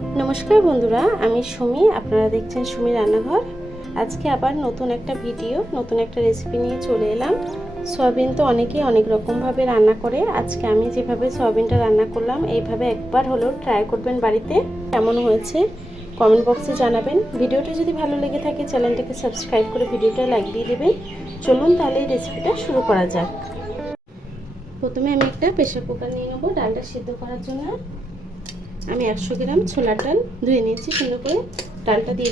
নমস্কার বন্ধুরা, আমি সুমি। আপনারা দেখছেন সুমি রান্নাঘর। আজকে আবার নতুন একটা ভিডিও, নতুন একটা রেসিপি নিয়ে চলে এলাম। সয়াবিন তো অনেকেই অনেক রকমভাবে রান্না করে। আজকে আমি যেভাবে সয়াবিনটা রান্না করলাম, এইভাবে একবার হলেও ট্রাই করবেন বাড়িতে। কেমন হয়েছে কমেন্ট বক্সে জানাবেন। ভিডিওটা যদি ভালো লেগে থাকে চ্যানেলটাকে সাবস্ক্রাইব করে ভিডিওটা লাইক দিয়ে দেবেন। চলুন তাহলে এই রেসিপিটা শুরু করা যাক। প্রথমে আমি একটা প্রেসার কুকার নিয়ে নেবো ডালটা সিদ্ধ করার জন্য। আমি 100 গ্রাম ছোলার ডাল ধুয়ে নিয়েছি সুন্দর করে। ডালটা দিয়ে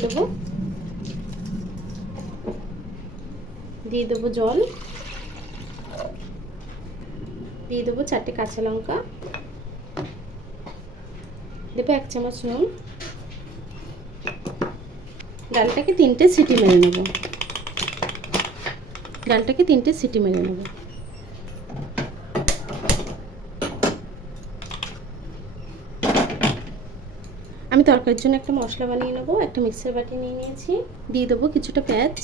দেবো, জল, দিয়ে দেবো 4টে কাঁচা লঙ্কা, দেবো 1 চামচ নুন। ডালটাকে 3টে সিটি মেরে নেব। আমি তরকারির জন্য একটা মশলা বানিয়ে নেবো। একটা মিক্সার বাটি নিয়ে নিয়েছি। দিয়ে দেবো কিছুটা পেঁয়াজ,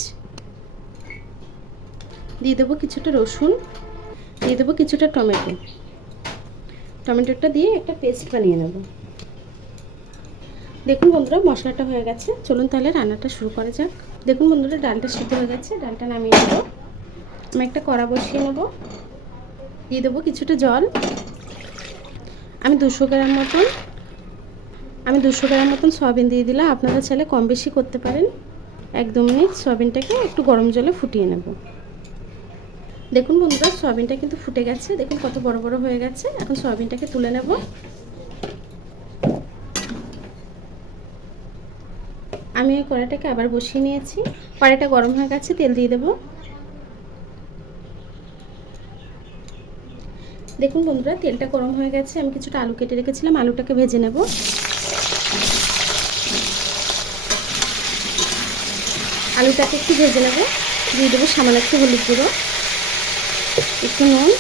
দিয়ে দেবো কিছুটা রসুন, দিয়ে দেবো কিছুটা টমেটোটা দিয়ে একটা পেস্ট বানিয়ে নেব। দেখুন বন্ধুরা, মশলাটা হয়ে গেছে। চলুন তাহলে রান্নাটা শুরু করা যাক। দেখুন বন্ধুরা, ডালটা সিদ্ধ হয়ে গেছে। ডালটা নামিয়ে নেব। আমি একটা কড়া বসিয়ে নেব। দিয়ে দেবো কিছুটা জল। আমি 200 গ্রাম মতন সয়াবিন দিয়ে দিলাম। আপনারা চাইলে কম বেশি করতে পারেন। 1-2 মিনিট সয়াবিনটাকে একটু গরম জলে ফুটিয়ে নেব। দেখুন বন্ধুরা, সয়াবিনটা কিন্তু ফুটে গেছে। দেখুন কত বড় বড় হয়ে গেছে। এখন সয়াবিনটাকে তুলে নেব। আমি এই কড়াইটাকে আবার বসিয়ে নিয়েছি। কড়াইটা গরম হয়ে গেছে, তেল দিয়ে দেব। দেখুন বন্ধুরা, তেলটা গরম হয়ে গেছে। আমি কিছুটা আলু কেটে রেখেছিলাম, আলুটাকে ভেজে নেব। আলুটাকে একটু ভেজে নেব। দিয়ে দেবো সামান্য একটু হলুদ গুঁড়ো, একটু নুন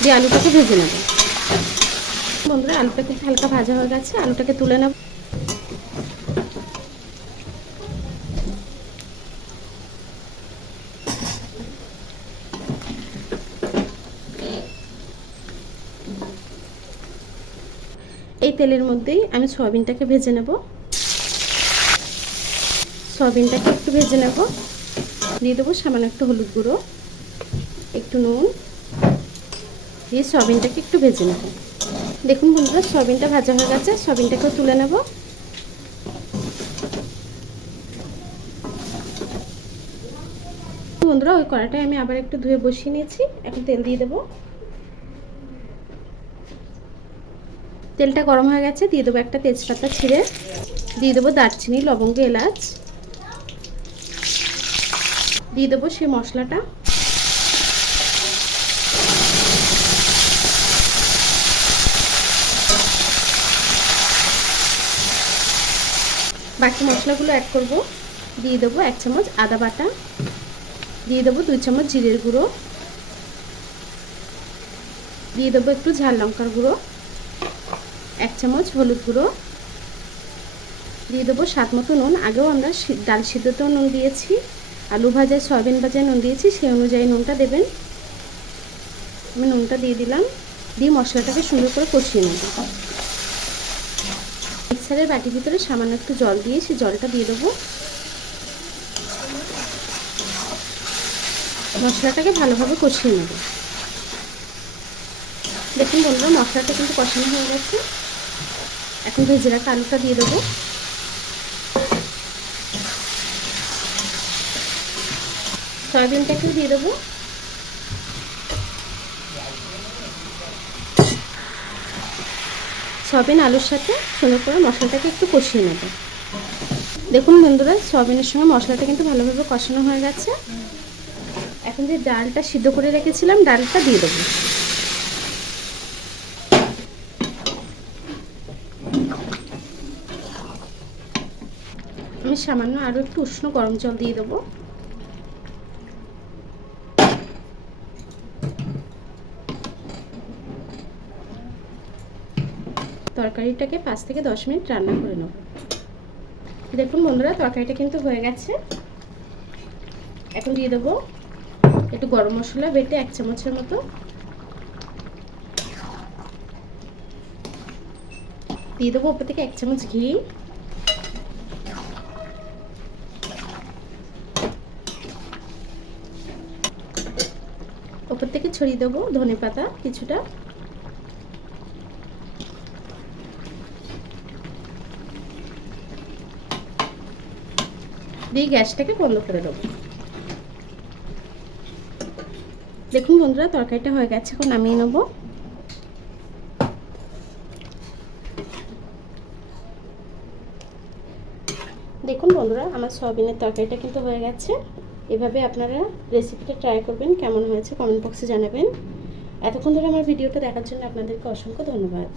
দিয়ে আলুটাকে ভেজে নেব। বন্ধুরা, আলুটা কিন্তু হালকা ভাজা হয়ে গেছে। আলুটাকে তুলে নেব। এই তেলের মধ্যেই আমি সয়াবিনটাকে ভেজে নেব। সয়াবিনটাকে একটু ভেজে নেব। দিয়ে দেবো সামান্য একটু হলুদ গুঁড়ো, একটু নুন দিয়ে সয়াবিনটাকে একটু ভেজে নেব। দেখুন বন্ধুরা, সয়াবিনটা ভাজা হয়ে গেছে। সয়াবিনটাকেও তুলে নেব। বন্ধুরা, ওই কড়াটায় আমি আবার একটু ধুয়ে বসিয়ে নিয়েছি। এখন তেল দিয়ে দেবো। তেলটা গরম হয়ে গেছে। দিয়ে দেবো একটা তেজপাতা ছিঁড়ে, দিয়ে দেবো দারচিনি, লবঙ্গ, এলাচ, দিয়ে দেবো সেই মশলাটা। বাকি মশলাগুলো অ্যাড করব। দিয়ে দেবো 1 চামচ আদা বাটা, দিয়ে দেবো 2 চামচ জিরের গুঁড়ো, দিয়ে দেবো একটু ঝাল লঙ্কার গুঁড়ো, 1 চামচ হলুদ গুঁড়ো, দিয়ে দেবো স্বাদ মতো নুন। আগেও আমরা ডাল সিদ্ধতেও নুন দিয়েছি, আলু ভাজায়, সয়াবিন ভাজায় নুন দিয়েছি, সেই অনুযায়ী নুনটা দেবেন। আমি নুনটা দিয়ে দিলাম। দিয়ে মশলাটাকে সুন্দর করে কষিয়ে নেব। মিক্সারের বাটির ভিতরে সামান্য একটু জল দিয়ে সেই জলটা দিয়ে দেবো। মশলাটাকে ভালোভাবে কষিয়ে নেব। দেখুন বন্ধুরা, মশলাটা কিন্তু কষানো হয়ে গেছে। এখন ভেজে রাখা আলুটা দিয়ে দেবো। সয়াবিনটাকেও দিয়ে দেবো। সয়াবিন আলুর সাথে সুন্দর করে মশলাটাকে একটু কষিয়ে নেব। দেখুন বন্ধুরা, সয়াবিনের সঙ্গে মশলাটা কিন্তু ভালোভাবে কষানো হয়ে গেছে। এখন যে ডালটা সিদ্ধ করে রেখেছিলাম, ডালটা দিয়ে দেবো। আমি সামান্য আরও একটু উষ্ণ গরম জল দিয়ে দেবো। তরকারিটাকে 5 থেকে 10 মিনিট রান্না করে নেব। দেখুন বন্ধুরা, তরকারিটা কিন্তু হয়ে গেছে। এখন দিয়ে দেবো একটু গরম মশলা বেটে 1 চামচের মতো, দিয়ে দেবো ওপর থেকে 1 চামচ ঘি। ওপর থেকে ছড়িয়ে দেবো ধনেপাতা কিছুটা। দিয়ে গ্যাসটাকে বন্ধ করে দেবো। দেখুন বন্ধুরা, তরকারিটা হয়ে গেছে, এখন নামিয়ে নেবো। দেখুন বন্ধুরা, আমার সয়াবিনের তরকারিটা কিন্তু হয়ে গেছে। এভাবে আপনারা রেসিপিটা ট্রাই করবেন, কেমন হয়েছে কমেন্ট বক্সে জানাবেন। এতক্ষণ ধরে আমার ভিডিওটা দেখার জন্য আপনাদেরকে অসংখ্য ধন্যবাদ।